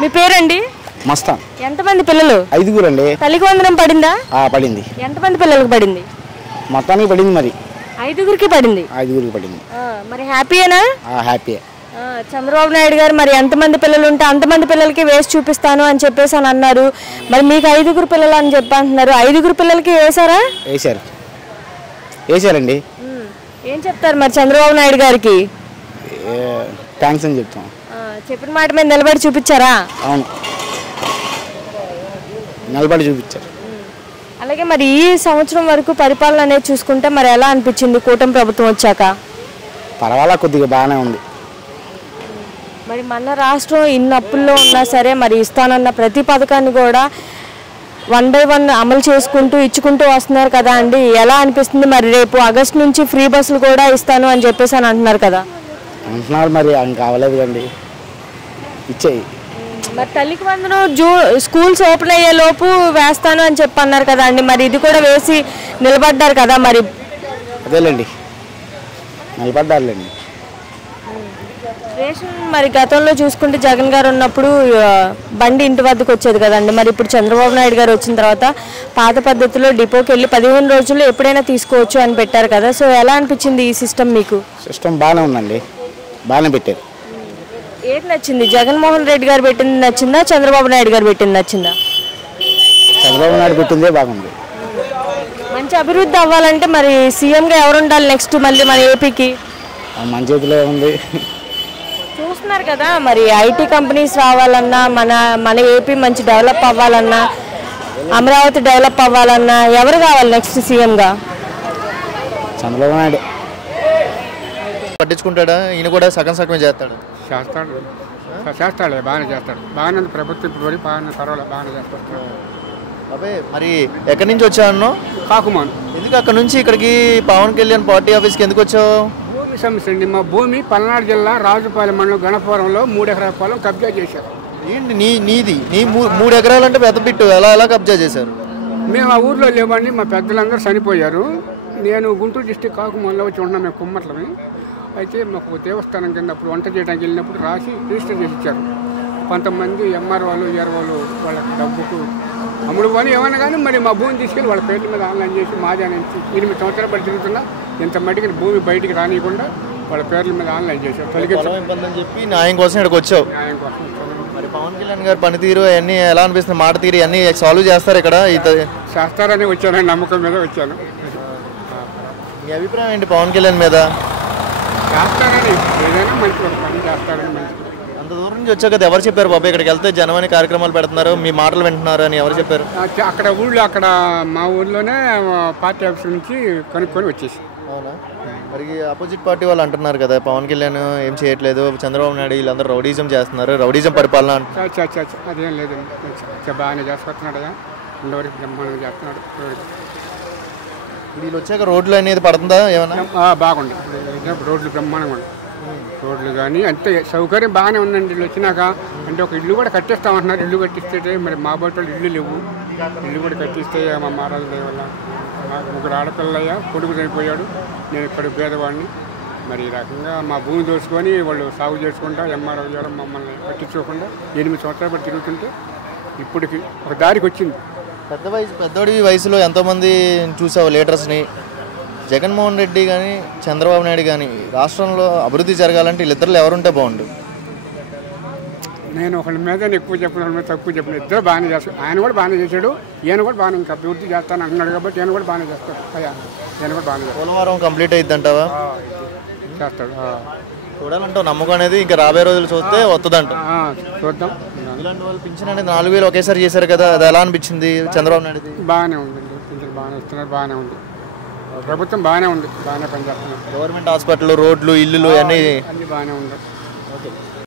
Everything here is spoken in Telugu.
మీ పేరండి? మస్తాన్. ఎంతమంది పిల్లలు? 5 అండి. తల్లికి వందనం పడిందా? పడింది. ఎంతమంది పిల్లలకు పడింది? మొత్తానికి పడింది. మరి 5కి పడింది. 5కి పడింది. మరి హ్యాపీయేనా? హ్యాపీ. చంద్రబాబు నాయుడు గారు మరి ఎంతమంది పిల్లలు ఉంటే అంతమంది పిల్లలకి వేసి చూపిస్తాను అని చెప్పేసి అని అన్నారు. మరి మీకు 5 పిల్లలు అని చెప్పి అంటున్నారు. 5 పిల్లలకి వేసారా? వేసారండి. ఏం చెప్తారు మరి చంద్రబాబు నాయుడు గారికి? థ్యాంక్స్ అని చెప్తాం. చెప్పిన మాట మీద నిలబడి చూపించారా? అవును, నిలబడి చూపించారు. అలాగే మరి ఈ సంవత్సరం వరకు పరిపాలన అనేది చూసుకుంటే మరి ఎలా అనిపించింది కూటమి ప్రభుత్వం వచ్చాక? పర్వాలా, కొద్దిగా బాగానే ఉంది. మరి మన రాష్ట్రం ఇన్ని అప్పుల్లో ఉన్నా సరే మరి ఇస్తానన్న ప్రతి పథకాన్ని కూడా 1 by 1 అమలు చేసుకుంటూ ఇచ్చుకుంటూ వస్తున్నారు కదా అండి. ఎలా అనిపిస్తుంది? మరి రేపు ఆగస్టు నుంచి ఫ్రీ బస్సులు కూడా ఇస్తాను అని చెప్పేసి అని అంటున్నారు కదా. అంటున్నారు, మరి ఆయన కావలేదు కండి, ఇచ్చేయి. మరి తల్లికి వందనం స్కూల్స్ ఓపెన్ అయ్యే లోపు వేస్తాను అని చెప్పి అన్నారు కదా అండి. మరి ఇది కూడా వేసి నిలబడ్డారు కదా. మరి అదేలేండి, నిలబడ్డారులేండి. రేషన్ మరి గతంలో చూసుకుంటే జగన్ గారు ఉన్నప్పుడు బండి ఇంటి వద్దకు వచ్చేది కదండి. మరి ఇప్పుడు చంద్రబాబు నాయుడు గారు వచ్చిన తర్వాత పాత పద్ధతిలో డిపోకి వెళ్ళి 15 రోజుల్లో ఎప్పుడైనా తీసుకోవచ్చు అని పెట్టారు కదా. సో ఎలా అనిపించింది ఈ సిస్టమ్ మీకు? సిస్టమ్ బాగానే ఉందండి, బాగానే పెట్టారు. ఏది నచ్చింది? జగన్మోహన్ రెడ్డి గారు పెట్టింది నచ్చిందా, చంద్రబాబు నాయుడు గారు పెట్టింది నచ్చిందా? చంద్రబాబు నాయుడు పెట్టిందే బాగుంది. మంచి అభివృద్ధి అవ్వాలంటే మరి సీఎంగా ఎవరు ఉండాలి నెక్స్ట్ మళ్ళీ మన ఏపీకి? మన చేతిలో ఉంది. చూస్తున్నారు కదా, మరి ఐటీ కంపెనీస్ రావాలన్నా, మన ఏపీ మంచి డెవలప్ అవ్వాలన్నా, అమరావతి డెవలప్ అవ్వాలన్నా ఎవరు కావాలి నెక్స్ట్ సీఎంగా? చంద్రబాబు నాయుడు. పట్టించుకుంటాడా? ఈయన కూడా సగం సగమే చేస్తాడు. చేస్తాడు, బాగానే చేస్తాడు. బాగానే ప్రభుత్వం ఇప్పుడు వరకు బాగానే పర్వాలేదు, బాగానే చేస్తాడు. అబ్బాయి, మరి ఎక్కడి నుంచి వచ్చావు? కాకుమాను. ఎందుకు అక్కడ నుంచి ఇక్కడికి పవన్ కళ్యాణ్ పార్టీ ఆఫీస్కి ఎందుకు వచ్చావు? భూమి సమస్య అండి. మా భూమి పల్నాడు జిల్లా రాజుపాలెం మండలం గణపురంలో 3 ఎకరాల పొలం కబ్జా చేశారు. ఏంటి నీది? 3 ఎకరాలు అంటే పెద్ద బిట్టు. ఎలా కబ్జా చేశారు? మేము ఆ ఊర్లో లేవండి, మా పెద్దలందరూ చనిపోయారు. నేను గుంటూరు డిస్టిక్ కాకుమాన్లో వచ్చి ఉంటున్నాం, మేము కుమ్మట్లమే. అయితే మాకు దేవస్థానం కింద అప్పుడు వంట చేయడానికి వెళ్ళినప్పుడు రాసి రిజిస్టర్ చేసి ఇచ్చారు. కొంతమంది ఎంఆర్ఓలు EROలు వాళ్ళకి డబ్బుకు అమ్ముడు పని ఏమన్నా కానీ మరి మా భూమిని తీసుకెళ్ళి వాళ్ళ పేర్ల మీద ఆన్లైన్ చేసి మాదే నుంచి 8 సంవత్సరాలు బట్టి తిరుగుతున్నా ఇంత మట్టికి భూమి బయటికి రానియకుండా వాళ్ళ పేర్ల మీద ఆన్లైన్ చేశారు. తొలగించని చెప్పి న్యాయం కోసం ఇక్కడికి వచ్చావు. న్యాయం కోసం. మరి పవన్ కళ్యాణ్ గారు పనితీరు అన్నీ ఎలా అనిపిస్తుంది? మాట తీరు అన్నీ సాల్వ్ చేస్తారు ఇక్కడ? చేస్తారని వచ్చానని నమ్మకం మీద వచ్చాను. మీ అభిప్రాయం ఏంటి పవన్ కళ్యాణ్ మీద? చేస్తారని, ఏదైనా మంచి పని చేస్తారని మంచి. అంత దూరం నుంచి వచ్చాక ఎవరు చెప్పారు బాబా ఇక్కడికి వెళ్తే జనమని కార్యక్రమాలు పెడుతున్నారు, మీ మాటలు వింటున్నారు అని ఎవరు చెప్పారు? అక్కడ ఊళ్ళో, అక్కడ మా ఊర్లోనే పార్టీ ఆఫీస్ నుంచి కనుక్కొని వచ్చేసి. అవునా? మరి అపోజిట్ పార్టీ వాళ్ళు అంటున్నారు కదా పవన్ కళ్యాణ్ ఏం చేయట్లేదు, చంద్రబాబు నాయుడు వీళ్ళందరూ రౌడీజం చేస్తున్నారు, రౌడీజం పరిపాలన. అదేం లేదండి, బాగానే చేసుకొస్తున్నాడు, ఇంతవరకు బ్రహ్మాండంగా చేస్తున్నాడు. వీళ్ళు వచ్చాక రోడ్లు అనేది పడుతుందా ఏమన్నా? బాగుంది, రోడ్లు బ్రహ్మాండంగా ఉంది. రోడ్లు కానీ అంతే సౌకర్యం బాగానే ఉందండి. వీళ్ళు వచ్చినాక అంటే ఒక ఇల్లు కూడా కట్టిస్తామంటున్నారు. ఇల్లు కట్టిస్తే మరి మా బయట వాళ్ళు ఇల్లు లేవు, ఇల్లు కూడా కట్టిస్తే మా మారాల దయ వల్ల. నాకు 3 ఆడపిల్లయ్యా, కొడుకు చనిపోయాడు, నేను ఇక్కడ పేదవాడిని. మరి ఈ రకంగా మా భూమి దోచుకొని వాళ్ళు సాగు చేసుకుంటా ఎంఆర్ఓ గారు మమ్మల్ని పట్టించుకోకుండా 8 సంవత్సరాలు బట్టి తిరుగుతుంటే ఇప్పటికి ఒక దారికి వచ్చింది. పెద్దోడి వయసులో ఎంతోమంది చూసావు లీడర్స్ని. జగన్మోహన్ రెడ్డి కానీ చంద్రబాబు నాయుడు కానీ రాష్ట్రంలో అభివృద్ధి జరగాలంటే వీళ్ళిద్దరు ఎవరుంటే బాగుండు? నేను ఒకళ్ళ మీద ఎక్కువ చెప్పిన, వాళ్ళ మీద తక్కువ చెప్పిన. ఇద్దరు బాగానే చేస్తాడు. ఆయన కూడా బాగానే చేశాడు, ఈయన కూడా బాగానే ఇంకా అభివృద్ధి చేస్తాను అంటున్నాడు కాబట్టి ఈయన కూడా బాగానే చేస్తాడు. ఈయన కూడా బాగానే చేస్తాడు. పోలవరం కంప్లీట్ అయ్యిద్ది అంటావా? చేస్తాడు. చూడాలంటావు నమ్మకం అనేది ఇంకా రాబోయే రోజులు చూస్తే వస్తుందంట. చూద్దాం. ఇలాంటి వాళ్ళు పింఛన్ అనేది 4000 ఒకేసారి చేశారు కదా, అది ఎలా అనిపించింది చంద్రబాబు నాయుడు? బాగానే ఉందండి, పింఛన్ బాగానే ఇస్తున్నారు, బాగానే ఉంది. ప్రభుత్వం బాగానే ఉంది, బాగానే పనిచేస్తున్నారు. గవర్నమెంట్ హాస్పిటల్, రోడ్లు, ఇల్లులు అన్నీ బాగానే ఉంది.